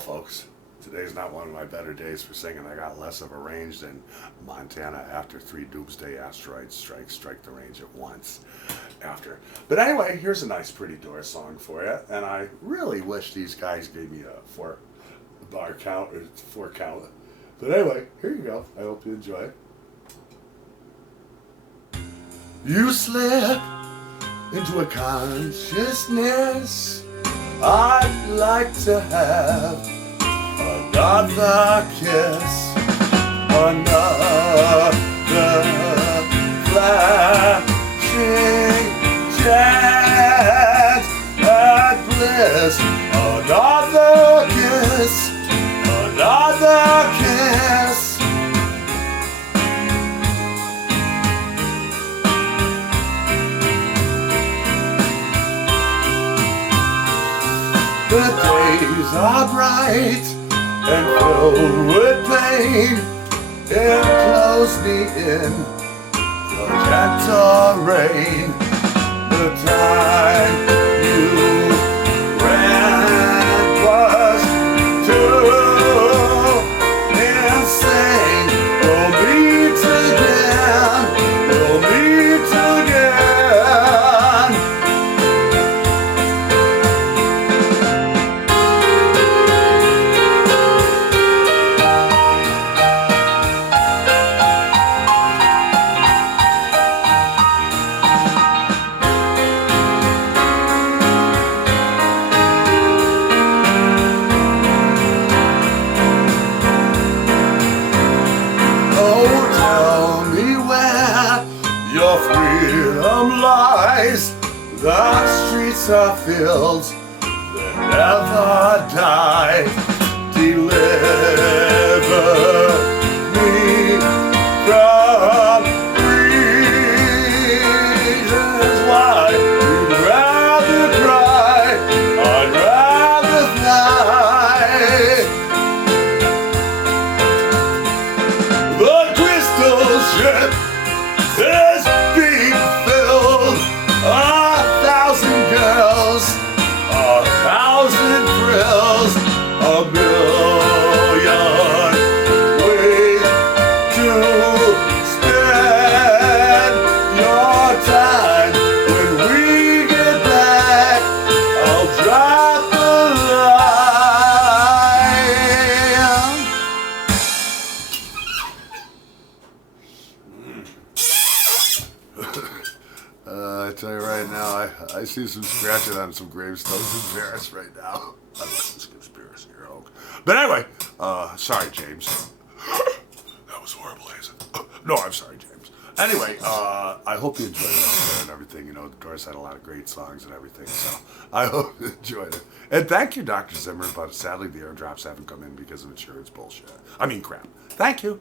folks, today's not one of my better days for singing. I got less of a range than Montana after 3 doomsday asteroids strike the range at once after. But anyway, here's a nice pretty Doors song for you, and I really wish these guys gave me a 4-bar count or 4 count. But anyway, here you go. I hope you enjoy. You slip into a consciousness. I'd like to have another kiss, another flashing chance at bliss, another kiss, another kiss. The days are bright and filled with pain. Enclose me in your gentle rain. The time you ran was too insane. We'll meet again. We'll meet again. Your freedom lies. The streets are fields that never die. Deliver me from reasons why you'd rather cry. I'd rather fly. The crystal ship is being filled. 1,000 girls, 1,000 thrills, 1,000,000 ways to spend your time. When we get back, I'll drop the line. I tell you right now, I see some scratching on some gravestones in Paris right now. Unless it's a conspiracy or hoax. But anyway, sorry, James. That was horrible, Azer. No, I'm sorry, James. Anyway, I hope you enjoyed it out there and everything. You know, the Doors had a lot of great songs and everything, so I hope you enjoyed it. And thank you, Dr. Zimmer, but sadly the airdrops haven't come in because of insurance bullshit. I mean, crap. Thank you.